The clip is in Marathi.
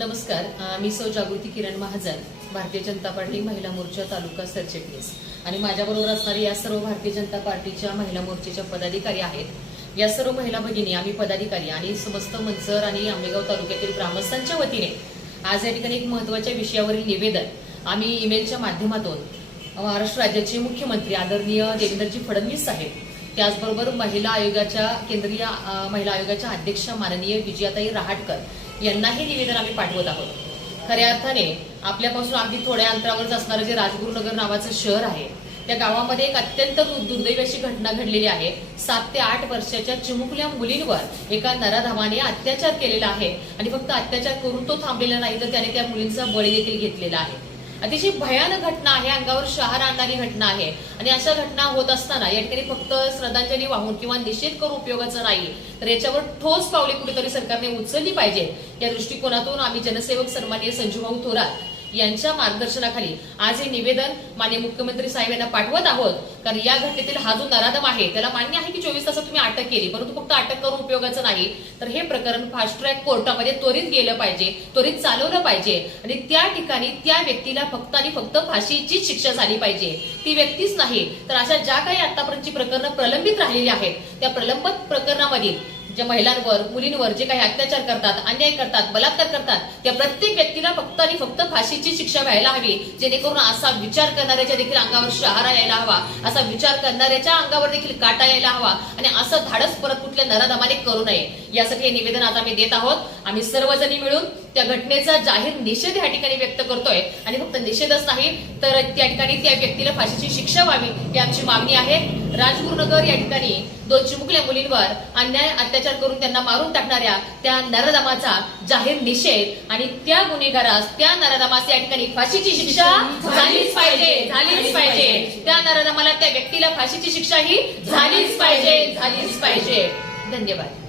नमस्कार मी सौ जागृती किरण महाजन भारतीय जनता पार्टी महिला मोर्चा तालुका सरचिटणीस आणि माझ्याबरोबर असणारी या सर्व भारतीय जनता पार्टीच्या महिला मोर्चेच्या पदाधिकारी आहेत या सर्व महिला भगिनी आम्ही पदाधिकारी आणि समस्त मनसर आणि आंबेगाव तालुक्यातील ग्रामस्थांच्या वतीने आज या ठिकाणी एक महत्वाच्या विषयावरील निवेदन आम्ही ईमेलच्या माध्यमातून महाराष्ट्र राज्याचे मुख्यमंत्री आदरणीय देवेंद्रजी फडणवीस साहेब त्याचबरोबर महिला आयोगाच्या केंद्रीय महिला आयोगाच्या अध्यक्ष माननीय विजयाताई रहाटकर यांनाही निवेदन आम्ही पाठवत आहोत खऱ्या अर्थाने आपल्यापासून अगदी थोड्या अंतरावरच असणारं जे राजगुरुनगर नावाचं शहर आहे त्या गावामध्ये एक अत्यंत दुर्दैव अशी घटना घडलेली आहे सात ते आठ वर्षाच्या चिमुकल्या मुलींवर एका नराधमाने अत्याचार केलेला आहे आणि फक्त अत्याचार करून तो थांबलेला नाही तर त्याने त्या मुलींचा बळी देखील घेतलेला आहे अतिशय भयानक घटना आहे अंगावर शहर आणणारी घटना आहे आणि अशा घटना होत असताना या ठिकाणी फक्त श्रद्धांजली वाहून किंवा निषेध करून उपयोगाचं नाही तर याच्यावर ठोस पावले कुठेतरी सरकारने उचलली पाहिजे या दृष्टिकोनातून आम्ही जनसेवक सन्मान्य संजूभाऊ थोरात यांच्या मार्गदर्शनाखाली आज हे निवेदन मान्य मुख्यमंत्री साहेब यांना पाठवत आहोत कारण या घटनेतील हा जो नराधम आहे त्याला मान्य आहे की चोवीस तासात तुम्ही अटक केली परंतु फक्त अटक करून उपयोगाचं नाही तर हे प्रकरण फास्ट ट्रॅक कोर्टामध्ये त्वरित गेलं पाहिजे त्वरित चालवलं पाहिजे आणि त्या ठिकाणी त्या व्यक्तीला फक्त आणि फक्त फाशीचीच शिक्षा झाली पाहिजे ती व्यक्तीच नाही तर अशा ज्या काही आतापर्यंतची प्रकरणं प्रलंबित राहिलेली आहेत त्या प्रलंबित प्रकरणामधील ज्या महिलांवर मुलींवर जे काही अत्याचार करतात अन्याय करतात बलात्कार करतात त्या प्रत्येक व्यक्तीला फक्त आणि फक्त फाशीची शिक्षा व्हायला हवी जेणेकरून असा विचार करणाऱ्याच्या देखील अंगावर शहारा यायला हवा असा असा विचार करणाऱ्याच्या अंगावर देखील काटा यायला हवा आणि असं धाडस परत कुठल्या नराधमाने करू नये यासाठी हे निवेदन आता आम्ही देत आहोत आम्ही सर्वजणी मिळून त्या घटनेचा जाहीर निषेध या ठिकाणी व्यक्त करतोय आणि फक्त निषेधच नाही तर त्या ठिकाणी त्या व्यक्तीला फाशीची शिक्षा व्हावी ही आमची मागणी आहे राजगुरुनगर या ठिकाणी दोन चिमुकल्या मुलींवर अन्याय अत्याचार करून त्यांना मारून टाकणाऱ्या त्या नरदमाचा जाहीर निषेध आणि त्या गुन्हेगारास त्या नरदमास या ठिकाणी फाशीची शिक्षा झाली झालीच पाहिजे त्या मला त्या व्यक्तीला फाशीची शिक्षा ही झालीच पाहिजे झालीच पाहिजे धन्यवाद